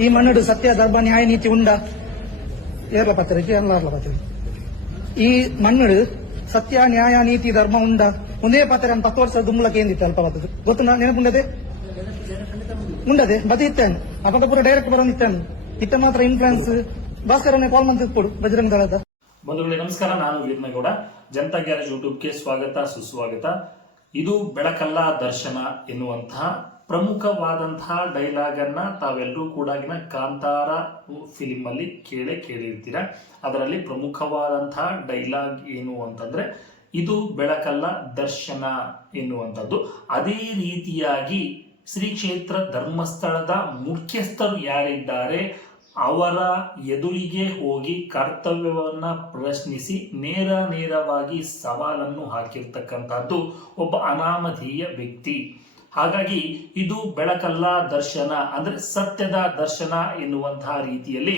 ಈ ಮನ್ನಡು ಸತ್ಯ ಧರ್ಮ ನ್ಯಾಯ ನೀತಿ ಉಂಡ ಏರ್ಲ ಪತ್ರಿಕೆ ಎಲ್ಲ ಪತ್ರಿಕೆ ಈ ಮನ್ನಡು ಸತ್ಯ ನ್ಯಾಯ ನೀತಿ ಧರ್ಮ ಉಂಡ ಒಂದೇ ಪಾತ್ರೆ ಅಂತ 10 ವರ್ಷ ದುಮ್ಮಲಕ್ಕೆ ಏನಿತ್ತು ಅಲ್ಪ ಬರ್ತದೆ ಗೊತ್ತು ನೆನಪುಂಡದೆ ಉಂಡದೆ ಬದಿ ಇತ್ತಾನು ಅಪ್ಪ ಪೂರ ಡೈರೆಕ್ಟ್ ಬರೋನಿತ್ತಾನು ಇತ್ತ ಮಾತ್ರ ಇನ್ಫ್ಲೂಯೆನ್ಸ್ ಭಾಸ್ಕರನ್ನೇ ಕಾಲ್ ಮಾಡಿ ಕೊಡು ಬಜರಂಗ ದಳದ ಬಂಧುಗಳೇ ನಮಸ್ಕಾರ. ನಾನು ವೀರನಗೌಡ. ಜನತಾ ಗ್ಯಾರೇಜ್ ಯೂಟ್ಯೂಬ್ಗೆ ಸ್ವಾಗತ ಸುಸ್ವಾಗತ. ಇದು ಬೆಳಕಲ್ಲ ದರ್ಶನ ಎನ್ನುವಂತಹ ಪ್ರಮುಖವಾದಂತಹ ಡೈಲಾಗ್ ಅನ್ನ ತಾವೆಲ್ಲರೂ ಕೂಡ ಕಾಂತಾರ ಫಿಲಿಂ ಅಲ್ಲಿ ಕೇಳಿರ್ತೀರ. ಅದರಲ್ಲಿ ಪ್ರಮುಖವಾದಂತಹ ಡೈಲಾಗ್ ಏನು ಅಂತಂದ್ರೆ ಇದು ಬೆಳಕಲ್ಲ ದರ್ಶನ ಎನ್ನುವಂಥದ್ದು. ಅದೇ ರೀತಿಯಾಗಿ ಶ್ರೀ ಕ್ಷೇತ್ರ ಧರ್ಮಸ್ಥಳದ ಮುಖ್ಯಸ್ಥರು ಯಾರಿದ್ದಾರೆ ಅವರ ಎದುರಿಗೆ ಹೋಗಿ ಕರ್ತವ್ಯವನ್ನ ಪ್ರಶ್ನಿಸಿ ನೇರವಾಗಿ ಸವಾಲನ್ನು ಹಾಕಿರ್ತಕ್ಕಂಥದ್ದು ಒಬ್ಬ ಅನಾಮಧೇಯ ವ್ಯಕ್ತಿ. ಹಾಗಾಗಿ ಇದು ಬೆಳಕಲ್ಲ ದರ್ಶನ ಅಂದ್ರೆ ಸತ್ಯದ ದರ್ಶನ ಎನ್ನುವಂತಹ ರೀತಿಯಲ್ಲಿ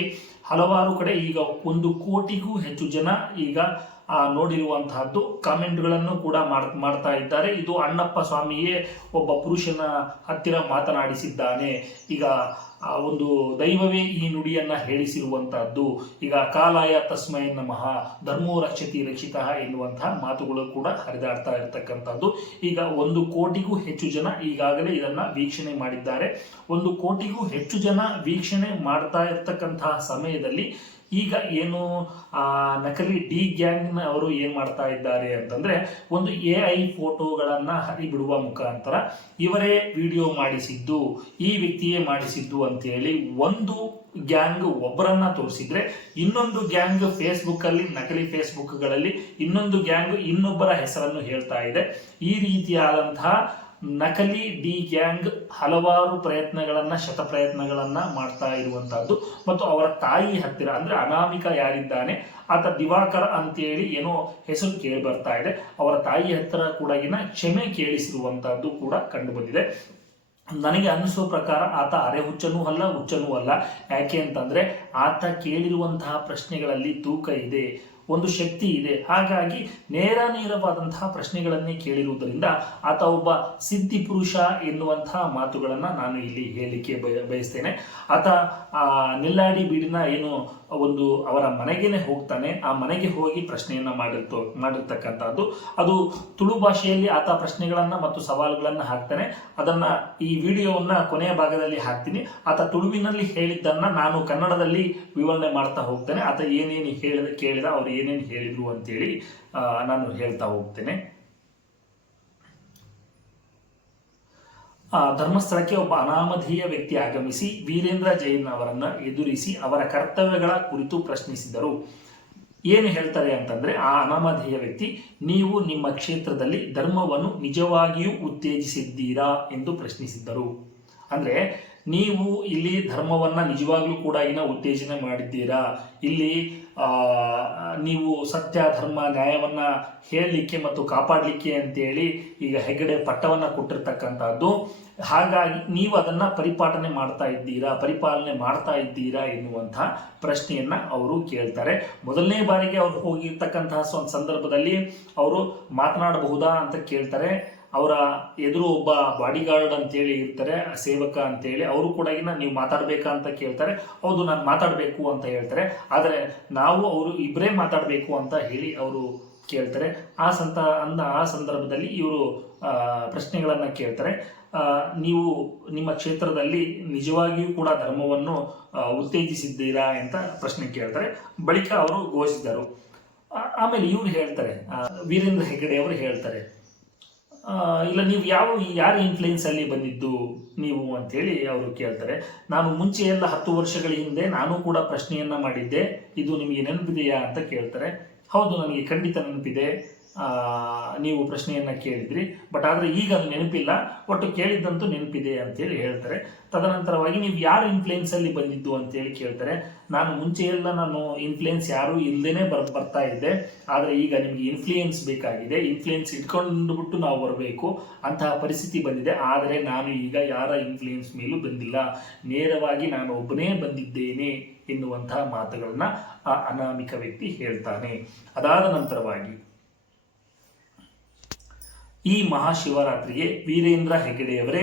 ಹಲವಾರು ಕಡೆ ಈಗ 1 ಕೋಟಿಗೂ ಹೆಚ್ಚು ಜನ ಈಗ ನೋಡಿರುವಂತಹದ್ದು ಕಾಮೆಂಟ್ಗಳನ್ನು ಕೂಡ ಮಾಡ್ತಾ ಇದ್ದಾರೆ. ಇದು ಅಣ್ಣಪ್ಪ ಸ್ವಾಮಿಯೇ ಒಬ್ಬ ಪುರುಷನ ಹತ್ತಿರ ಮಾತನಾಡಿಸಿದ್ದಾನೆ, ಈಗ ಒಂದು ದೈವವೇ ಈ ನುಡಿಯನ್ನ ಹೇಳಿಸಿರುವಂತಹದ್ದು, ಈಗ ಕಾಲಾಯ ತಸ್ಮೈ ನಮಃ ಧರ್ಮೋ ರಕ್ಷತಿ ರಕ್ಷಿತಃ ಎನ್ನುವಂತಹ ಮಾತುಗಳು ಕೂಡ ಹರಿದಾಡ್ತಾ ಇರತಕ್ಕಂಥದ್ದು. ಈಗ 1 ಕೋಟಿಗೂ ಹೆಚ್ಚು ಜನ ಈಗಾಗಲೇ ಇದನ್ನ ವೀಕ್ಷಣೆ ಮಾಡಿದ್ದಾರೆ. 1 ಕೋಟಿಗೂ ಹೆಚ್ಚು ಜನ ವೀಕ್ಷಣೆ ಮಾಡ್ತಾ ಇರ್ತಕ್ಕಂತಹ ಸಮಯದಲ್ಲಿ ಈಗ ಏನು ನಕಲಿ ಡಿ ಗ್ಯಾಂಗ್ ಅವರು ಏನ್ ಮಾಡ್ತಾ ಇದ್ದಾರೆ ಅಂತಂದ್ರೆ ಒಂದು AI ಫೋಟೋಗಳನ್ನ ಹರಿಬಿಡುವ ಮುಖಾಂತರ ಇವರೇ ವಿಡಿಯೋ ಮಾಡಿಸಿದ್ದು, ಈ ವ್ಯಕ್ತಿಯೇ ಮಾಡಿಸಿದ್ದು ಅಂತೇಳಿ ಒಂದು ಗ್ಯಾಂಗ್ ಒಬ್ಬರನ್ನ ತೋರಿಸಿದ್ರೆ ಇನ್ನೊಂದು ಗ್ಯಾಂಗ್ ಫೇಸ್ಬುಕ್ ಅಲ್ಲಿ ನಕಲಿ ಫೇಸ್ಬುಕ್ಗಳಲ್ಲಿ ಇನ್ನೊಂದು ಗ್ಯಾಂಗ್ ಇನ್ನೊಬ್ಬರ ಹೆಸರನ್ನು ಹೇಳ್ತಾ ಇದೆ. ಈ ರೀತಿಯಾದಂತಹ ನಕಲಿ ಡಿ ಗ್ಯಾಂಗ್ ಹಲವಾರು ಶತ ಪ್ರಯತ್ನಗಳನ್ನ ಮಾಡ್ತಾ ಇರುವಂತಹದ್ದು. ಮತ್ತು ಅವರ ತಾಯಿ ಹತ್ತಿರ ಅಂದ್ರೆ ಅನಾಮಿಕ ಯಾರಿದ್ದಾನೆ ಆತ ದಿವಾಕರ ಅಂತೇಳಿ ಏನೋ ಹೆಸರು ಕೇಳಿ ಬರ್ತಾ ಇದೆ, ಅವರ ತಾಯಿ ಹತ್ತಿರ ಕೂಡ ಕ್ಷಮೆ ಕೇಳಿಸಿರುವಂತಹದ್ದು ಕೂಡ ಕಂಡು ಬಂದಿದೆ. ನನಗೆ ಅನಿಸೋ ಪ್ರಕಾರ ಆತ ಅರೆ ಹುಚ್ಚನೂ ಅಲ್ಲ ಹುಚ್ಚನೂ ಅಲ್ಲ. ಯಾಕೆ ಅಂತಂದ್ರೆ ಆತ ಕೇಳಿರುವಂತಹ ಪ್ರಶ್ನೆಗಳಲ್ಲಿ ತೂಕ ಇದೆ, ಒಂದು ಶಕ್ತಿ ಇದೆ. ಹಾಗಾಗಿ ನೇರವಾದಂತಹ ಪ್ರಶ್ನೆಗಳನ್ನೇ ಕೇಳಿರುವುದರಿಂದ ಆತ ಒಬ್ಬ ಸಿದ್ಧಿ ಪುರುಷ ಎನ್ನುವಂತಹ ಮಾತುಗಳನ್ನ ನಾನು ಇಲ್ಲಿ ಹೇಳಲಿಕ್ಕೆ ಬಯಸ್ತೇನೆ. ಆತ ನಿಲ್ಲಾಡಿ ಬೀಡಿನ ಏನು ಒಂದು ಅವರ ಮನೆಗೇನೆ ಹೋಗ್ತಾನೆ, ಆ ಮನೆಗೆ ಹೋಗಿ ಪ್ರಶ್ನೆಯನ್ನ ಮಾಡಿರ್ತಕ್ಕಂಥದ್ದು. ಅದು ತುಳು ಭಾಷೆಯಲ್ಲಿ ಆತ ಪ್ರಶ್ನೆಗಳನ್ನ ಮತ್ತು ಸವಾಲುಗಳನ್ನ ಹಾಕ್ತಾನೆ. ಅದನ್ನ ಈ ವಿಡಿಯೋವನ್ನ ಕೊನೆಯ ಭಾಗದಲ್ಲಿ ಹಾಕ್ತೀನಿ. ಆತ ತುಳುವಿನಲ್ಲಿ ಹೇಳಿದ್ದನ್ನ ನಾನು ಕನ್ನಡದಲ್ಲಿ ವಿವರಣೆ ಮಾಡ್ತಾ ಹೋಗ್ತೇನೆ. ಆತ ಏನೇನು ಕೇಳಿದ ಅವ್ರು ಏನೇನು ಹೇಳಿದ್ರು ಅಂತೇಳಿ ನಾನು ಹೇಳ್ತಾ ಹೋಗ್ತೇನೆ. ಧರ್ಮಸ್ಥಳಕ್ಕೆ ಒಬ್ಬ ಅನಾಮಧೇಯ ವ್ಯಕ್ತಿ ಆಗಮಿಸಿ ವೀರೇಂದ್ರ ಜೈನ್ ಅವರನ್ನ ಎದುರಿಸಿ ಅವರ ಕರ್ತವ್ಯಗಳ ಕುರಿತು ಪ್ರಶ್ನಿಸಿದರು. ಏನು ಹೇಳ್ತಾರೆ ಅಂತಂದ್ರೆ ಆ ಅನಾಮಧೇಯ ವ್ಯಕ್ತಿ, ನೀವು ನಿಮ್ಮ ಕ್ಷೇತ್ರದಲ್ಲಿ ಧರ್ಮವನ್ನು ನಿಜವಾಗಿಯೂ ಉತ್ತೇಜಿಸಿದ್ದೀರಾ ಎಂದು ಪ್ರಶ್ನಿಸಿದ್ದರು. ಅಂದ್ರೆ ನೀವು ಇಲ್ಲಿ ಧರ್ಮವನ್ನ ನಿಜವಾಗ್ಲೂ ಕೂಡ ಉತ್ತೇಜನೆ ಮಾಡಿದ್ದೀರಾ, ಇಲ್ಲಿ ನೀವು ಸತ್ಯ ಧರ್ಮ ನ್ಯಾಯವನ್ನ ಹೇಳಲಿಕ್ಕೆ ಮತ್ತು ಕಾಪಾಡಲಿಕ್ಕೆ ಅಂತೇಳಿ ಈಗ ಹೆಗ್ಗಡೆ ಪಟ್ಟವನ್ನ ಕೊಟ್ಟಿರ್ತಕ್ಕಂಥದ್ದು. ಹಾಗಾಗಿ ನೀವು ಅದನ್ನ ಪರಿಪಾಲನೆ ಮಾಡ್ತಾ ಇದ್ದೀರಾ ಎನ್ನುವಂತಹ ಪ್ರಶ್ನೆಯನ್ನ ಅವರು ಕೇಳ್ತಾರೆ. ಮೊದಲನೇ ಬಾರಿಗೆ ಅವರು ಹೋಗಿರ್ತಕ್ಕಂತಹ ಸಂದರ್ಭದಲ್ಲಿ ಅವರು ಮಾತನಾಡಬಹುದಾ ಅಂತ ಕೇಳ್ತಾರೆ. ಅವರ ಎದುರು ಒಬ್ಬ ಬಾಡಿಗಾರ್ಡ್ ಅಂತೇಳಿ ಇರ್ತಾರೆ, ಸೇವಕ ಅಂತೇಳಿ, ಅವರು ಕೂಡ ನೀವು ಮಾತಾಡ್ಬೇಕಾ ಅಂತ ಕೇಳ್ತಾರೆ. ಹೌದು ನಾನು ಮಾತಾಡಬೇಕು ಅಂತ ಹೇಳ್ತಾರೆ. ಆದರೆ ಅವರು ಇಬ್ಬರೇ ಮಾತಾಡಬೇಕು ಅಂತ ಹೇಳಿ ಅವರು ಕೇಳ್ತಾರೆ. ಆ ಸಂದರ್ಭದಲ್ಲಿ ಇವರು ಪ್ರಶ್ನೆಗಳನ್ನ ಕೇಳ್ತಾರೆ. ನೀವು ನಿಮ್ಮ ಕ್ಷೇತ್ರದಲ್ಲಿ ನಿಜವಾಗಿಯೂ ಕೂಡ ಧರ್ಮವನ್ನು ಉತ್ತೇಜಿಸಿದ್ದೀರಾ ಅಂತ ಪ್ರಶ್ನೆ ಕೇಳ್ತಾರೆ. ಬಳಿಕ ಅವರು ಘೋಷಿಸಿದರು. ಆಮೇಲೆ ಇವ್ರು ಹೇಳ್ತಾರೆ, ವೀರೇಂದ್ರ ಹೆಗ್ಗಡೆ ಅವರು ಹೇಳ್ತಾರೆ, ಇಲ್ಲ ನೀವು ಯಾರ ಇನ್ಫ್ಲೂಯೆನ್ಸ್ ಅಲ್ಲಿ ಬಂದಿದ್ದು ನೀವು ಅಂತೇಳಿ ಅವರು ಕೇಳ್ತಾರೆ. ನಾನು ಮುಂಚೆ ಎಲ್ಲ 10 ವರ್ಷಗಳ ಹಿಂದೆ ನಾನು ಕೂಡ ಪ್ರಶ್ನೆಯನ್ನ ಮಾಡಿದ್ದೆ, ಇದು ನಿಮಗೆ ನೆನಪಿದೆಯಾ ಅಂತ ಕೇಳ್ತಾರೆ. ಹೌದು ನನಗೆ ಖಂಡಿತ ನೆನಪಿದೆ, ನೀವು ಪ್ರಶ್ನೆಯನ್ನ ಕೇಳಿದ್ರಿ, ಬಟ್ ಆದ್ರೆ ಈಗ ಅದು ನೆನಪಿಲ್ಲ, ಒಟ್ಟು ಕೇಳಿದ್ದಂತೂ ನೆನಪಿದೆ ಅಂತೇಳಿ ಹೇಳ್ತಾರೆ. ತದನಂತರವಾಗಿ ನೀವು ಯಾರು ಇನ್ಫ್ಲೂಯೆನ್ಸ್ ಅಲ್ಲಿ ಬಂದಿದ್ದು ಅಂತೇಳಿ ಕೇಳ್ತಾರೆ. ನಾನು ಮುಂಚೆ ಎಲ್ಲ ಇನ್ಫ್ಲೂಯೆನ್ಸ್ ಯಾರು ಇಲ್ಲದೇನೆ ಬರ್ತಾ ಇದ್ದೆ, ಆದ್ರೆ ಈಗ ನಿಮ್ಗೆ ಇನ್ಫ್ಲೂಯೆನ್ಸ್ ಬೇಕಾಗಿದೆ, ಇನ್ಫ್ಲೂಯೆನ್ಸ್ ಇಟ್ಕೊಂಡು ಬಿಟ್ಟು ನಾವು ಬರಬೇಕು ಅಂತಹ ಪರಿಸ್ಥಿತಿ ಬಂದಿದೆ. ಆದರೆ ನಾನು ಈಗ ಯಾರ ಇನ್ಫ್ಲೂಯೆನ್ಸ್ ಮೇಲೂ ಬಂದಿಲ್ಲ, ನೇರವಾಗಿ ನಾನು ಒಬ್ಬನೇ ಬಂದಿದ್ದೇನೆ ಎನ್ನುವಂತಹ ಮಾತುಗಳನ್ನ ಆ ಅನಾಮಿಕ ವ್ಯಕ್ತಿ ಹೇಳ್ತಾನೆ. ಅದಾದ ನಂತರವಾಗಿ ಈ ಮಹಾಶಿವರಾತ್ರಿಗೆ ವೀರೇಂದ್ರ ಹೆಗ್ಗಡೆಯವರೇ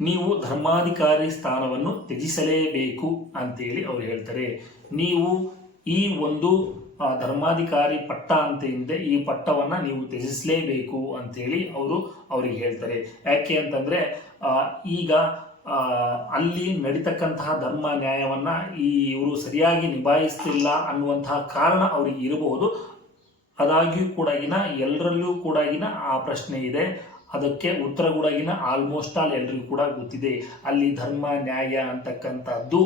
ನೀವು ಧರ್ಮಾಧಿಕಾರಿ ಸ್ಥಾನವನ್ನು ತ್ಯಜಿಸಲೇಬೇಕು ಅಂತೇಳಿ ಅವ್ರು ಹೇಳ್ತಾರೆ. ನೀವು ಈ ಒಂದು ಧರ್ಮಾಧಿಕಾರಿ ಪಟ್ಟ ಅಂತ ಇದೆ, ಈ ಪಟ್ಟವನ್ನು ನೀವು ತ್ಯಜಿಸಲೇಬೇಕು ಅಂತೇಳಿ ಅವರಿಗೆ ಹೇಳ್ತಾರೆ. ಯಾಕೆ ಅಂತಂದರೆ ಈಗ ಅಲ್ಲಿ ನಡೀತಕ್ಕಂತಹ ಧರ್ಮ ನ್ಯಾಯವನ್ನು ಇವರು ಸರಿಯಾಗಿ ನಿಭಾಯಿಸ್ತಿಲ್ಲ ಅನ್ನುವಂತಹ ಕಾರಣ ಅವರಿಗೆ ಇರಬಹುದು. ಆದಾಗ್ಯೂ ಕೂಡ ಎಲ್ಲರಲ್ಲೂ ಕೂಡ ಆ ಪ್ರಶ್ನೆ ಇದೆ. ಅದಕ್ಕೆ ಉತ್ತರ ಕೂಡ ಆಲ್ಮೋಸ್ಟ್ ಆಲ್ ಎಲ್ರಿಗೂ ಕೂಡ ಗೊತ್ತಿದೆ. ಅಲ್ಲಿ ಧರ್ಮ ನ್ಯಾಯ ಅಂತಕ್ಕಂಥದ್ದು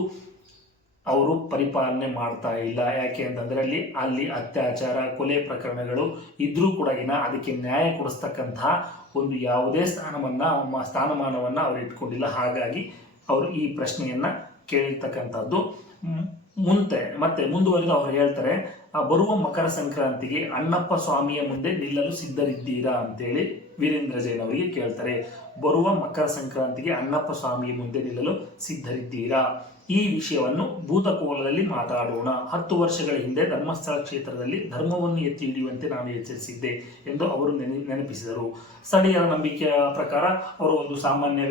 ಅವರು ಪರಿಪಾಲನೆ ಮಾಡ್ತಾ ಇಲ್ಲ. ಯಾಕೆ ಅಂತಂದರೆ ಅಲ್ಲಿ ಅತ್ಯಾಚಾರ ಕೊಲೆ ಪ್ರಕರಣಗಳು ಇದ್ರೂ ಕೂಡ ಅದಕ್ಕೆ ನ್ಯಾಯ ಕೊಡಿಸ್ತಕ್ಕಂತಹ ಒಂದು ಯಾವುದೇ ಸ್ಥಾನಮಾನವನ್ನು ಅವರು ಇಟ್ಕೊಂಡಿಲ್ಲ. ಹಾಗಾಗಿ ಅವರು ಈ ಪ್ರಶ್ನೆಯನ್ನು ಕೇಳಿರ್ತಕ್ಕಂಥದ್ದು. ಮತ್ತೆ ಮುಂದುವರೆದು ಅವರು ಹೇಳ್ತಾರೆ, ಬರುವ ಮಕರ ಸಂಕ್ರಾಂತಿಗೆ ಅಣ್ಣಪ್ಪ ಸ್ವಾಮಿಯ ಮುಂದೆ ನಿಲ್ಲಲು ಸಿದ್ಧರಿದ್ದೀರಾ ಅಂತೇಳಿ ವೀರೇಂದ್ರ ಜೈನ್ ಅವರಿಗೆ ಕೇಳ್ತಾರೆ. ಬರುವ ಮಕರ ಸಂಕ್ರಾಂತಿಗೆ ಅಣ್ಣಪ್ಪ ಸ್ವಾಮಿಯ ಮುಂದೆ ನಿಲ್ಲಲು ಸಿದ್ಧರಿದ್ದೀರಾ? ಈ ವಿಷಯವನ್ನು ಭೂತಕೋಲದಲ್ಲಿ ಮಾತಾಡೋಣ. 10 ವರ್ಷಗಳ ಹಿಂದೆ ಧರ್ಮಸ್ಥಳ ಕ್ಷೇತ್ರದಲ್ಲಿ ಧರ್ಮವನ್ನು ಎತ್ತಿ ಹಿಡಿಯುವಂತೆ ನಾನು ಎಚ್ಚರಿಸಿದ್ದೆ ಎಂದು ಅವರು ನೆನಪಿಸಿದರು. ಸ್ಥಳೀಯರ ನಂಬಿಕೆಯ ಪ್ರಕಾರ ಅವರು ಒಂದು ಸಾಮಾನ್ಯ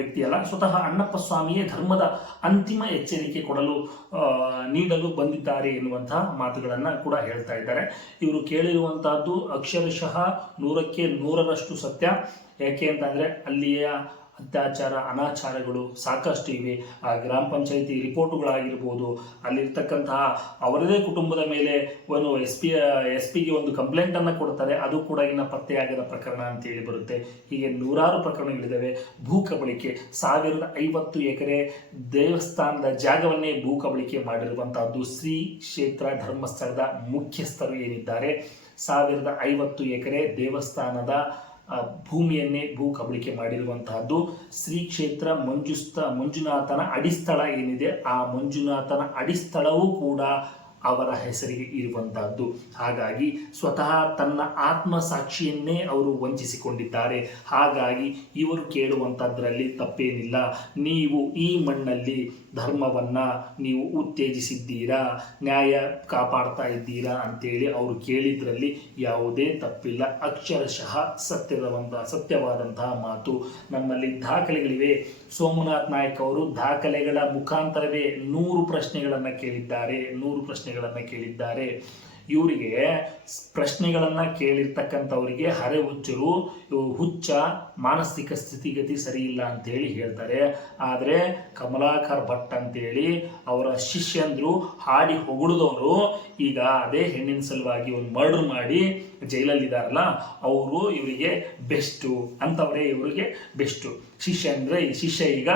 ವ್ಯಕ್ತಿಯಲ್ಲ, ಸ್ವತಃ ಅಣ್ಣಪ್ಪ ಸ್ವಾಮಿಯೇ ಧರ್ಮದ ಅಂತಿಮ ಎಚ್ಚರಿಕೆ ನೀಡಲು ಬಂದಿದ್ದಾರೆ ಎನ್ನುವಂತಹ ಮಾತುಗಳನ್ನು ಕೂಡ ಹೇಳ್ತಾ ಇದ್ದಾರೆ. ಇವರು ಕೇಳಿರುವಂತಹದ್ದು ಅಕ್ಷರಶಃ 100ಕ್ಕೆ 100ರಷ್ಟು ಸತ್ಯ. ಯಾಕೆ ಅಂತಂದರೆ ಅಲ್ಲಿಯ ಅತ್ಯಾಚಾರ ಅನಾಚಾರಗಳು ಸಾಕಷ್ಟು ಇವೆ. ಆ ಗ್ರಾಮ ಪಂಚಾಯಿತಿ ರಿಪೋರ್ಟುಗಳಾಗಿರ್ಬೋದು, ಅಲ್ಲಿರ್ತಕ್ಕಂತಹ ಅವರದೇ ಕುಟುಂಬದ ಮೇಲೆ ಒಂದು ಎಸ್ ಪಿಗೆ ಒಂದು ಕಂಪ್ಲೇಂಟನ್ನು ಕೊಡ್ತಾರೆ, ಅದು ಕೂಡ ಪತ್ತೆಯಾಗದ ಪ್ರಕರಣ ಅಂತೇಳಿ ಬರುತ್ತೆ. ಹೀಗೆ ನೂರಾರು ಪ್ರಕರಣಗಳಿದ್ದಾವೆ. ಭೂ ಕಬಳಿಕೆ 1050 ಎಕರೆ ದೇವಸ್ಥಾನದ ಜಾಗವನ್ನೇ ಭೂ ಕಬಳಿಕೆ ಮಾಡಿರುವಂತಹದ್ದು ಶ್ರೀ ಕ್ಷೇತ್ರ ಧರ್ಮಸ್ಥಳದ ಮುಖ್ಯಸ್ಥರು ಏನಿದ್ದಾರೆ 1050 ಎಕರೆ ದೇವಸ್ಥಾನದ ಭೂಮಿಯನ್ನೇ ಭೂ ಕಬಳಿಕೆ ಮಾಡಿರುವಂತಹದ್ದು. ಶ್ರೀ ಕ್ಷೇತ್ರ ಮಂಜುನಾಥನ ಅಡಿಸ್ಥಳ ಏನಿದೆ, ಆ ಮಂಜುನಾಥನ ಅಡಿಸ್ಥಳವೂ ಕೂಡ ಅವರ ಹೆಸರಿಗೆ ಇರುವಂತಹದ್ದು. ಹಾಗಾಗಿ ಸ್ವತಃ ತನ್ನ ಆತ್ಮಸಾಕ್ಷಿಯನ್ನೇ ಅವರು ವಂಚಿಸಿಕೊಂಡಿದ್ದಾರೆ. ಹಾಗಾಗಿ ಇವರು ಕೇಳುವಂಥದ್ರಲ್ಲಿ ತಪ್ಪೇನಿಲ್ಲ. ನೀವು ಈ ಮಣ್ಣಲ್ಲಿ ಧರ್ಮವನ್ನು ನೀವು ಉತ್ತೇಜಿಸಿದ್ದೀರಾ, ನ್ಯಾಯ ಕಾಪಾಡ್ತಾ ಇದ್ದೀರಾ ಅಂತೇಳಿ ಅವರು ಕೇಳಿದ್ರಲ್ಲಿ ಯಾವುದೇ ತಪ್ಪಿಲ್ಲ. ಅಕ್ಷರಶಃ ಸತ್ಯವಾದಂತಹ ಮಾತು. ನಮ್ಮಲ್ಲಿ ದಾಖಲೆಗಳಿವೆ. ಸೋಮನಾಥ್ ನಾಯ್ಕ್ ಅವರು ದಾಖಲೆಗಳ ಮುಖಾಂತರವೇ 100 ಪ್ರಶ್ನೆಗಳನ್ನು ಕೇಳಿದ್ದಾರೆ. ಇವರಿಗೆ ಪ್ರಶ್ನೆಗಳನ್ನು ಕೇಳಿರ್ತಕ್ಕಂಥವರಿಗೆ ಹುಚ್ಚರು, ಹುಚ್ಚ ಮಾನಸಿಕ ಸ್ಥಿತಿಗತಿ ಸರಿ ಇಲ್ಲ ಅಂತೇಳಿ ಹೇಳ್ತಾರೆ. ಆದರೆ ಕಮಲಾಕರ್ ಭಟ್ ಅಂತೇಳಿ ಅವರ ಶಿಷ್ಯಂದ್ರು ಹಾಡಿ ಹೊಗಳಿದವರು ಈಗ ಅದೇ ಹೆಣ್ಣಿನ ಸಲುವಾಗಿ ಒಂದು ಮರ್ಡರ್ ಮಾಡಿ ಜೈಲಲ್ಲಿದ್ದಾರಲ್ಲ, ಅವರು ಇವರಿಗೆ ಬೆಸ್ಟು ಅಂತವರೇ ಇವರಿಗೆ ಬೆಸ್ಟು. ಶಿಷ್ಯ ಈಗ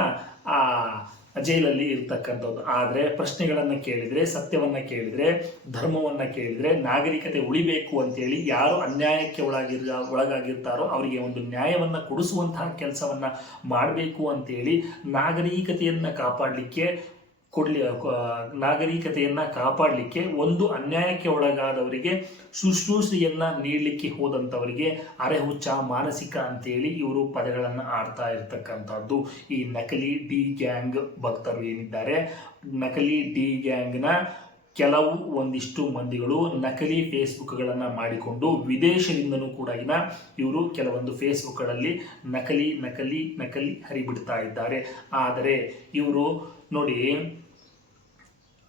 ಜೈಲಲ್ಲಿ ಇರ್ತಕ್ಕಂಥದ್ದು. ಆದರೆ ಪ್ರಶ್ನೆಗಳನ್ನು ಕೇಳಿದರೆ, ಸತ್ಯವನ್ನು ಕೇಳಿದರೆ, ಧರ್ಮವನ್ನು ಕೇಳಿದರೆ, ನಾಗರಿಕತೆ ಉಳಿಬೇಕು ಅಂತೇಳಿ ಯಾರು ಅನ್ಯಾಯಕ್ಕೆ ಒಳಗಾಗಿರ್ತಾರೋ ಅವರಿಗೆ ಒಂದು ನ್ಯಾಯವನ್ನು ಕೊಡಿಸುವಂತಹ ಕೆಲಸವನ್ನು ಮಾಡಬೇಕು ಅಂತೇಳಿ ನಾಗರಿಕತೆಯನ್ನು ಕಾಪಾಡಲಿಕ್ಕೆ ಒಂದು ಅನ್ಯಾಯಕ್ಕೆ ಒಳಗಾದವರಿಗೆ ಶುಶ್ರೂಷೆಯನ್ನು ನೀಡಲಿಕ್ಕೆ ಹೋದಂಥವರಿಗೆ ಅರೆಹುಚ್ಚ ಮಾನಸಿಕ ಅಂತೇಳಿ ಇವರು ಪದಗಳನ್ನು ಆಡ್ತಾ ಇರ್ತಕ್ಕಂಥದ್ದು. ಈ ನಕಲಿ ಡಿ ಗ್ಯಾಂಗ್ ಭಕ್ತರು ಏನಿದ್ದಾರೆ, ನಕಲಿ ಡಿ ಗ್ಯಾಂಗ್ನ ಒಂದಿಷ್ಟು ಮಂದಿಗಳು ನಕಲಿ ಫೇಸ್ಬುಕ್ಗಳನ್ನು ಮಾಡಿಕೊಂಡು ವಿದೇಶದಿಂದನೂ ಕೂಡ ಇವರು ಕೆಲವೊಂದು ಫೇಸ್ಬುಕ್ಗಳಲ್ಲಿ ನಕಲಿ ಹರಿಬಿಡ್ತಾ ಇದ್ದಾರೆ. ಆದರೆ ಇವರು ನೋಡಿ,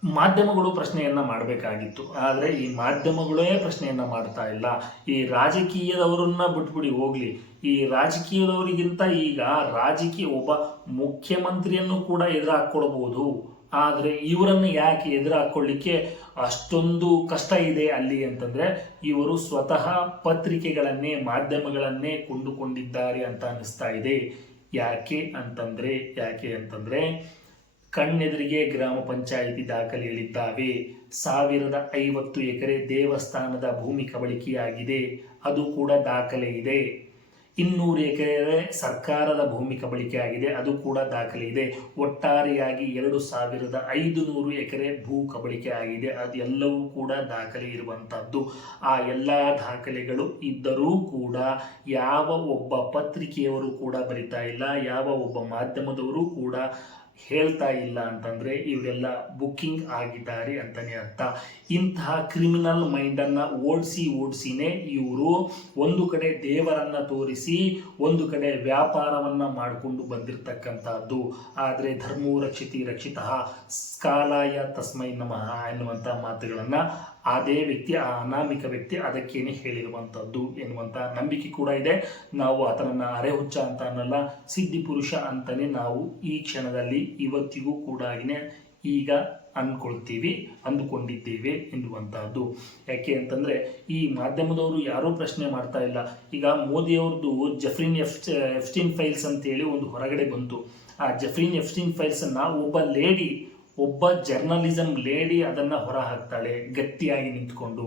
ಮಾಧ್ಯಮಗಳು ಪ್ರಶ್ನೆಯನ್ನು ಮಾಡಬೇಕಾಗಿತ್ತು, ಆದರೆ ಈ ಮಾಧ್ಯಮಗಳೇ ಪ್ರಶ್ನೆಯನ್ನು ಮಾಡ್ತಾ ಇಲ್ಲ. ಈ ರಾಜಕೀಯದವರನ್ನ ಬಿಟ್ಬಿಡಿ ಹೋಗ್ಲಿ, ಈ ರಾಜಕೀಯದವರಿಗಿಂತ ಈಗ ಒಬ್ಬ ಮುಖ್ಯಮಂತ್ರಿಯನ್ನು ಕೂಡ ಎದುರು ಹಾಕ್ಕೊಳ್ಬಹುದು. ಆದರೆ ಇವರನ್ನು ಯಾಕೆ ಎದುರು ಹಾಕ್ಕೊಳ್ಳಿಕ್ಕೆ ಅಷ್ಟೊಂದು ಕಷ್ಟ ಇದೆ ಅಲ್ಲಿ ಅಂತಂದರೆ, ಇವರು ಸ್ವತಃ ಪತ್ರಿಕೆಗಳನ್ನೇ ಮಾಧ್ಯಮಗಳನ್ನೇ ಕೊಂಡುಕೊಂಡಿದ್ದಾರೆ ಅಂತ ಅನಿಸ್ತಾ ಇದೆ. ಯಾಕೆ ಅಂತಂದರೆ ಕಣ್ಣೆದುರಿಗೆ ಗ್ರಾಮ ಪಂಚಾಯಿತಿ ದಾಖಲೆಗಳಿದ್ದಾವೆ. 1050 ಎಕರೆ ದೇವಸ್ಥಾನದ ಭೂಮಿ ಕಬಳಿಕೆಯಾಗಿದೆ, ಅದು ಕೂಡ ದಾಖಲೆ ಇದೆ. 200 ಎಕರೆ ಸರ್ಕಾರದ ಭೂಮಿ ಕಬಳಿಕೆ ಆಗಿದೆ, ಅದು ಕೂಡ ದಾಖಲೆ ಇದೆ. ಒಟ್ಟಾರೆಯಾಗಿ 2500 ಎಕರೆ ಭೂ ಕಬಳಿಕೆ ಆಗಿದೆ, ಅದೆಲ್ಲವೂ ಕೂಡ ದಾಖಲೆ ಇರುವಂಥದ್ದು. ಆ ಎಲ್ಲ ದಾಖಲೆಗಳು ಇದ್ದರೂ ಕೂಡ ಯಾವ ಒಬ್ಬ ಪತ್ರಿಕೆಯವರು ಕೂಡ ಬರಿತಾ ಇಲ್ಲ, ಯಾವ ಒಬ್ಬ ಮಾಧ್ಯಮದವರು ಕೂಡ ಹೇಳ್ತಾ ಇಲ್ಲ ಅಂತಂದ್ರೆ ಇವರೆಲ್ಲ ಬುಕ್ಕಿಂಗ್ ಆಗಿದ್ದಾರೆ ಅಂತಾನೆ ಅರ್ಥ. ಇಂತಹ ಕ್ರಿಮಿನಲ್ ಮೈಂಡನ್ನು ಓಡಿಸಿನೇ ಇವರು ಒಂದು ಕಡೆ ದೇವರನ್ನ ತೋರಿಸಿ ಒಂದು ಕಡೆ ವ್ಯಾಪಾರವನ್ನ ಮಾಡಿಕೊಂಡು ಬಂದಿರತಕ್ಕಂಥದ್ದು. ಆದರೆ ಧರ್ಮೋ ರಕ್ಷಿತಿ ರಕ್ಷಿತಃ ಕಾಲಾಯ ತಸ್ಮೈ ನಮಃ ಎನ್ನುವಂಥ ಮಾತುಗಳನ್ನ ಅದೇ ವ್ಯಕ್ತಿ, ಆ ಅನಾಮಿಕ ವ್ಯಕ್ತಿ ಅದಕ್ಕೇನೆ ಹೇಳಿರುವಂಥದ್ದು ಎನ್ನುವಂಥ ನಂಬಿಕೆ ಕೂಡ ಇದೆ. ನಾವು ಆತನನ್ನ ಅರೆಹುಚ್ಚ ಅಂತ ಅನ್ನಲ್ಲ, ಸಿದ್ಧಿ ಪುರುಷ ಅಂತಾನೆ ನಾವು ಈ ಕ್ಷಣದಲ್ಲಿ ಇವತ್ತಿಗೂ ಕೂಡ ಈಗ ಅಂದುಕೊಂಡಿದ್ದೇವೆ ಎನ್ನುವಂತಹದ್ದು. ಯಾಕೆ ಅಂತಂದ್ರೆ ಈ ಮಾಧ್ಯಮದವರು ಯಾರೂ ಪ್ರಶ್ನೆ ಮಾಡ್ತಾ ಇಲ್ಲ. ಈಗ ಮೋದಿಯವ್ರದ್ದು ಜೆಫ್ರಿನ್ ಎಫ್ಸ್ಟೀನ್ ಫೈಲ್ಸ್ ಅಂತೇಳಿ ಒಂದು ಹೊರಗಡೆ ಬಂತು. ಆ ಜೆಫ್ರಿನ್ ಎಫ್ಸ್ಟೀನ್ ಫೈಲ್ಸ್ ಅನ್ನ ಒಬ್ಬ ಜರ್ನಲಿಸಂ ಲೇಡಿ ಅದನ್ನ ಹೊರ ಹಾಕ್ತಾಳೆ ಗಟ್ಟಿಯಾಗಿ ನಿಂತ್ಕೊಂಡು.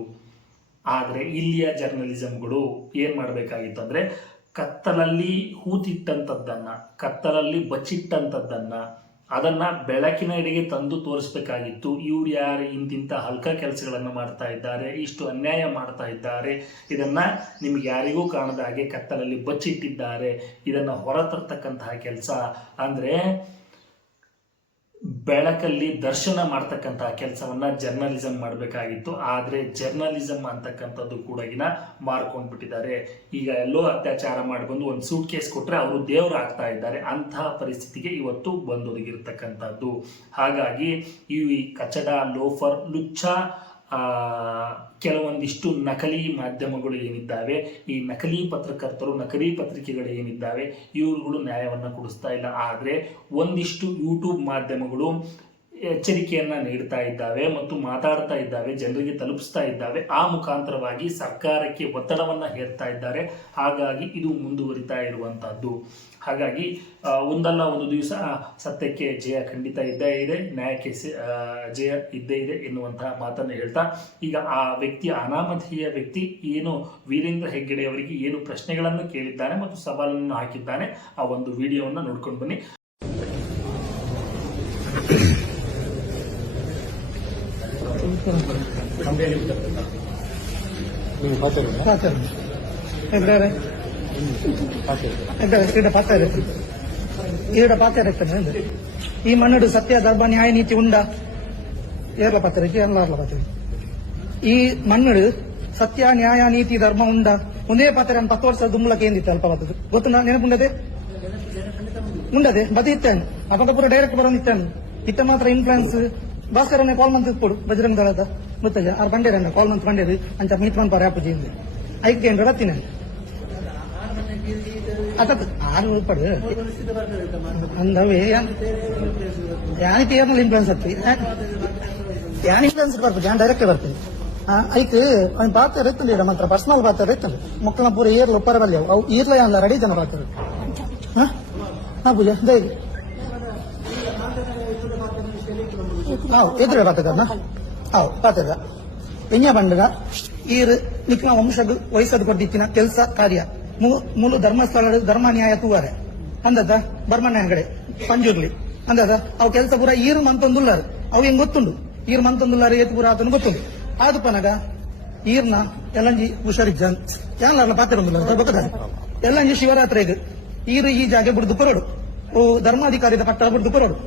ಆದ್ರೆ ಇಲ್ಲಿಯ ಜರ್ನಲಿಸಂಗಳು ಏನ್ ಮಾಡಬೇಕಾಗಿತ್ತು ಅಂದ್ರೆ ಕತ್ತಲಲ್ಲಿ ಹೂತಿಟ್ಟಂಥದ್ದನ್ನ, ಕತ್ತಲಲ್ಲಿ ಬಚ್ಚಿಟ್ಟಂಥದ್ದನ್ನ ಅದನ್ನ ಬೆಳಕಿನ ಎಡೆಗೆ ತಂದು ತೋರಿಸ್ಬೇಕಾಗಿತ್ತು. ಇವ್ರು ಯಾರು ಇಂತಿಂತ ಹಲ್ಕ ಕೆಲಸಗಳನ್ನು ಮಾಡ್ತಾ ಇದ್ದಾರೆ, ಇಷ್ಟು ಅನ್ಯಾಯ ಮಾಡ್ತಾ ಇದ್ದಾರೆ, ಇದನ್ನ ನಿಮ್ಗೆ ಯಾರಿಗೂ ಕಾಣದ ಹಾಗೆ ಕತ್ತಲಲ್ಲಿ ಬಚ್ಚಿಟ್ಟಿದ್ದಾರೆ, ಇದನ್ನ ಹೊರತರ್ತಕ್ಕಂತಹ ಕೆಲಸ ಅಂದ್ರೆ ಬೆಳಕಲ್ಲಿ ದರ್ಶನ ಮಾಡ್ತಕ್ಕಂತಹ ಕೆಲಸವನ್ನ ಜರ್ನಲಿಸಂ ಮಾಡಬೇಕಾಗಿತ್ತು. ಆದ್ರೆ ಜರ್ನಲಿಸಂ ಅಂತಕ್ಕಂಥದ್ದು ಕೂಡ ಮಾರ್ಕೊಂಡ್ಬಿಟ್ಟಿದ್ದಾರೆ. ಈಗ ಎಲ್ಲೋ ಅತ್ಯಾಚಾರ ಮಾಡಿ ಬಂದು ಒಂದು ಸೂಟ್ ಕೇಸ್ ಕೊಟ್ರೆ ಅವರು ದೇವರು ಆಗ್ತಾ ಇದ್ದಾರೆ. ಅಂತಹ ಪರಿಸ್ಥಿತಿಗೆ ಇವತ್ತು ಬಂದೊದಗಿರ್ತಕ್ಕಂಥದ್ದು. ಹಾಗಾಗಿ ಈ ಕಚಡ, ಲೋಫರ್, ಲುಚ್ಚ, ಕೆಲವೊಂದಿಷ್ಟು ನಕಲಿ ಮಾಧ್ಯಮಗಳು ಏನಿದ್ದಾವೆ, ಈ ನಕಲಿ ಪತ್ರಕರ್ತರು, ನಕಲಿ ಪತ್ರಿಕೆಗಳು ಏನಿದ್ದಾವೆ, ಇವರುಗಳು ನ್ಯಾಯವನ್ನು ಕೊಡಿಸ್ತಾ ಇಲ್ಲ. ಆದರೆ ಒಂದಿಷ್ಟು ಯೂಟ್ಯೂಬ್ ಮಾಧ್ಯಮಗಳು ಎಚ್ಚರಿಕೆಯನ್ನ ನೀಡ್ತಾ ಇದ್ದಾವೆ ಮತ್ತು ಮಾತಾಡ್ತಾ ಇದ್ದಾವೆ, ಜನರಿಗೆ ತಲುಪಿಸ್ತಾ ಇದ್ದಾವೆ. ಆ ಮುಖಾಂತರವಾಗಿ ಸರ್ಕಾರಕ್ಕೆ ಒತ್ತಡವನ್ನ ಹೇರ್ತಾ ಇದ್ದಾರೆ. ಹಾಗಾಗಿ ಇದು ಮುಂದುವರಿತಾ ಇರುವಂತಹದ್ದು. ಹಾಗಾಗಿ ಒಂದಲ್ಲ ಒಂದು ದಿವಸ ಸತ್ಯಕ್ಕೆ ಜಯ ಖಂಡಿತ ಇದ್ದೇ ಇದೆ, ನ್ಯಾಯಕ್ಕೆ ಜಯ ಇದ್ದೇ ಇದೆ ಎನ್ನುವಂತಹ ಮಾತನ್ನು ಹೇಳ್ತಾ, ಈಗ ಆ ವ್ಯಕ್ತಿ, ಅನಾಮಧೇಯ ವ್ಯಕ್ತಿ ಏನು ವೀರೇಂದ್ರ ಹೆಗ್ಗಡೆ ಅವರಿಗೆ ಏನು ಪ್ರಶ್ನೆಗಳನ್ನು ಕೇಳಿದ್ದಾನೆ ಮತ್ತು ಸವಾಲನ್ನು ಹಾಕಿದ್ದಾನೆ, ಆ ಒಂದು ವಿಡಿಯೋವನ್ನು ನೋಡ್ಕೊಂಡು ಬನ್ನಿ. ಈ ಮನ್ನಡು ಸತ್ಯ ಧರ್ಮ ನ್ಯಾಯ ನೀತಿ ಉಂಡ ಏರ್ಲ ಪತ್ರಕ್ಕೆ ಎಲ್ಲಾರ್ಲ ಪತ್ರ ಈ ಮನ್ನಡು ಸತ್ಯ ನ್ಯಾಯ ನೀತಿ ಧರ್ಮ ಉಂಡ ಒಂದೇ ಪಾತ್ರ 10 ವರ್ಷ ದುಮ್ಮಲಕ್ಕೆ ಏನಿತ್ತು ಅಲ್ಪ ಬರ್ತದೆ ಗೊತ್ತು. ನೆನಪುಂಡದೆ ಉಂಡದೆ ಬದಿ ಇತ್ತೇನು ಅಪಕ ಪೂರ ಡೈರೆಕ್ಟ್ ಬರೋನಿತ್ತೇನು ಇತ್ತ ಮಾತ್ರ ಇನ್ಫ್ಲೂಯೆನ್ಸ್ ಭಾಸ್ಕರನ್ನೇ ಕಾಲ್ ಮಂತ್ ಕೊಡು ಬಜರಂಗ ದಳದ ಗೊತ್ತಲ್ಲ ಆರು ಬಂಡೇರನ್ನ ಕಾಲ್ ಮಂತ್ ಬಂಡೇರು ಅಂತ ಮೀಟ್ ಮನ್ ಪಾರ ಆಪುಜಿ ಐಕೆ ಏನ್ರ ಬತ್ತೀನಿ ಅತ್ತ ಆರು ಪಡು ಅಂದವೇ ಯಾನಿಗೆ ಏರ್ನಲ್ಲಿ ಇನ್ಫ್ಲೂಯೆನ್ಸ್ ಆಗ್ತದೆ, ಯಾನ್ ಇನ್ಫ್ಲೂಯೆನ್ಸ್ ಬರ್ತದೆ, ಯಾನ್ ಡೈರೆಕ್ಟ್ ಬರ್ತದೆ. ಐಕ್ ಅವ್ನು ಪಾತ್ರ ಎತ್ತಲ್ಲ ಮಾತ್ರ ಪರ್ಸನಲ್ ಪಾತ್ರ ಎತ್ತಲ್ಲ ಮಕ್ಕಳ ಪೂರ ಏರ್ಲು ಪರವಲ್ಲ ಅವು ಈರ್ಲ ಅಲ್ಲ ರೆಡಿ ಜನ ಪಾತ್ರ ಹಾ ಪೂಜಾ ದಯವಿ ಎದುರು ಪಾತದ ಪಾತದ ಎಣ್ಣ ಬಂಡಗ ಈರ್ ನಿಕ್ನ ವಂಶದ ವಯಸ್ಸದ ಕೊಟ್ಟಿತ್ತಿನ ಕೆಲಸ ಕಾರ್ಯ ಮೂಲ ಧರ್ಮಸ್ಥಳ ಧರ್ಮ ನ್ಯಾಯ ತೂವಾರೆ ಅಂದದ ಬರ್ಮಣ್ಣ ಹೆಗಡೆ ಪಂಜುರ್ಲಿ ಅಂದದ ಅವು ಕೆಲಸ ಪೂರ ಈರು ಮಂತೊಂದುಲ್ಲಾರು ಅವು ಹೆಂಗ್ ಗೊತ್ತುಂಡು ಈರ್ ಮಂತೊಂದುಲ್ಲಾರು ಏತು ಪೂರ ಆತನು ಗೊತ್ತುಂಡು ಆದು ಪನಗ ಈರ್ನ ಎಲ್ಲಂಜಿ ಹುಷಾರಿಜ್ಜ ಯಾನ್ಲ ಪಾತ್ರ ಗೊತ್ತದ ಎಲ್ಲಂಜಿ ಶಿವರಾತ್ರಿಗೆ ಈರು ಈ ಜಾಗೆ ಬಿಡ್ದು ಕೊರಡು ಧರ್ಮಾಧಿಕಾರಿದ ಪಟ್ಟ ಬಿಡ್ದು ಕೊರಡು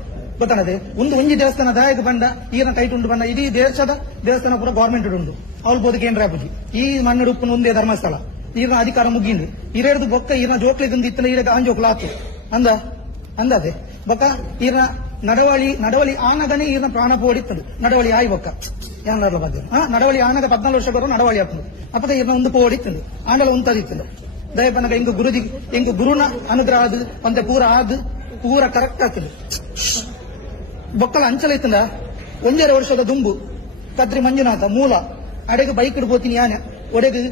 ಗೊತ್ತಾನದೆ ಒಂಜಿ ದೇವಸ್ಥಾನ ದಾಯಕ ಬಂಡ ಈರ್ನ ಕೈಟ್ ಉಂಡು ಬಂಡ ಇಡೀ ದೇಶದ ದೇವಸ್ಥಾನ ಪೂರ ಗವರ್ಮೆಂಟ್ ಉಂಡು ಅವ್ರು ಬೋದು ಕೇಂದ್ರ ಆಪುಜಿ ಈ ಮಣ್ಣು ಉಪ್ಪು ಒಂದೇ ಧರ್ಮಸ್ಥಳ ಈರ್ನ ಅಧಿಕಾರ ಮುಗಿಂದು ಇರೇಡ್ದು ಬೊಕ್ಕ ಈರ್ನ ಜೋಕ್ಲಿಗಂದು ಇತ್ತನ ಈರಗ ಆಂಜೋಕ್ಲ ಆತು ಅಂದದೆ ಬೊಕ್ಕ ಈರ್ನ ನಡವಳಿ ಆನಗನೆ ಈರ್ನ ಪ್ರಾಣ ಪೋಡಿತ್ತದು ನಡವಳಿ ಆಯ್ ಬೊಕ್ಕ ಯಾನ್ಲ ಬಗ್ಗೆ ನಡವಳಿ ಆನಗ 14 ವರ್ಷ ಬರೋ ನಡವಳಿ ಆಗ್ತದೆ ಅಪ್ಪದ ಈರ್ನ ಒಂದು ಪೋಡಿತ್ತದು ಆಂಡಲ ಉಂತದಿತ್ತದು ದಯಪನಗ ಇಂಗು ಗುರುನ ಅನುಗ್ರಹ ಅದು ಒಂದೆ ಪೂರ ಕರೆಕ್ಟ್ ಆಗ್ತದೆ. ಬೊಕ್ಕಲ ಅಂಚಲ ಇತ್ತಂದ 1.5 ವರ್ಷದ ದುಂಬು ಕದ್ರಿ ಮಂಜುನಾಥ ಮೂಲ ಅಡೆಗೆ ಬೈಕ್ ಇಡ್ಬೋತೀನಿ ಯಾನೆ ಒಡೆಗೆ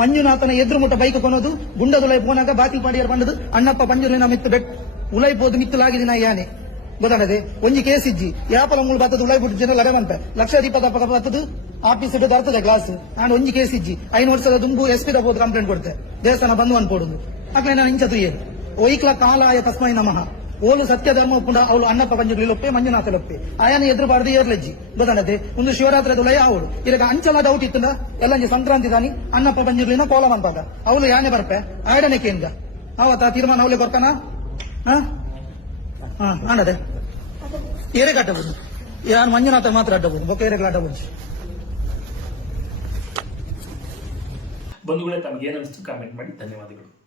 ಮಂಜುನಾಥನ ಎದುರು ಮುಟ್ಟ ಬೈಕ್ ಕೊನೋದು ಗುಂಡದುಲೈ ಪೋನಾಗ ಬಾತಿ ಪಾಡಿಯರ್ ಬಂಡದು ಅಣ್ಣಪ್ಪ ಪಂಜುಲಿನ ಮಿತ್ತು ಬೆಟ್ ಉಲೈಪೋದು ಮಿತ್ತಲಾಗಿದೆ ನಾ ಯಾನೆ ಗೊತ್ತಾಗದೆ ಒಂಜಿ ಕೇಸ್ ಇಜ್ಜಿ ಯಾಪಲ ಮೂಲ ಬತ್ತದ ಉಲೈಬಿಟ್ಟು ಜನ ಲಡವಂತ 1,20,000 ಬತ್ತದು ಆಫೀಸ್ ಇಟ್ಟು ಬರ್ತದೆ ಕ್ಲಾಸ್ ನಾನು ಒಂಜಿ ಕೇಸ್ ಇಜ್ಜಿ 5 ವರ್ಷದ ದುಂಬು SP ದ ಬೋದು ಕಂಪ್ಲೇಂಟ್ ಕೊಡ್ತೆ ದೇವಸ್ಥಾನ ಬಂದು ಅನ್ಪೋಡುದು ಅಕ್ಲೆ ನಾನು ಇಂಚ ತುಯ್ಯದು ಒಯ್ಕ್ಲ ಕಾಲಾಯ ತಸ್ಮೈ ನಮಃ ಓಲು ಸತ್ಯ ಧರ್ಮ ಒಪ್ಪುಂಡ ಅವಳು ಅಣ್ಣಪ್ಪ ಪಂಜುಲಿಲೊಪ್ಪೆ ಮಂಜುನಾಥಲೊಪ್ಪೆ ಆಯನ ಎದುರುಬಾರ್ದು ಏರ್ಲೆಜ್ಜಿ ಗೊತ್ತಾನದೆ ಒಂದು ಶಿವರಾತ್ರಿ ಲಯ ಅವಳು ಇರಾಗ ಅಂಚಲ ಡೌಟ್ ಇತ್ತಂದ ಎಲ್ಲಂಜಿ ಸಂಕ್ರಾಂತಿ ದಾನಿ ಅಣ್ಣಪ್ಪ ಪಂಜುಲಿನ ಕೋಲ ಬಂತಾಗ ಅವಳು ಯಾನೆ ಬರ್ಪೆ ಆಡನೆ ಕೇಂದ್ರ ಅವತ್ತ ತೀರ್ಮಾನ ಅವಳೆ ಬರ್ತಾನ ಆನದೆ ಏರೆಗೆ ಅಡ್ಡಬಹುದು ಯಾರು ಮಂಜುನಾಥ ಮಾತ್ರ ಅಡ್ಡಬಹುದು ಬೊಕ್ಕ ಏರೆಗಳು ಅಡ್ಡಬಹುದು. ಬಂಧುಗಳೇ, ತಮಗೇನಿಸ್ತು ಕಾಮೆಂಟ್ ಮಾಡಿ. ಧನ್ಯವಾದಗಳು.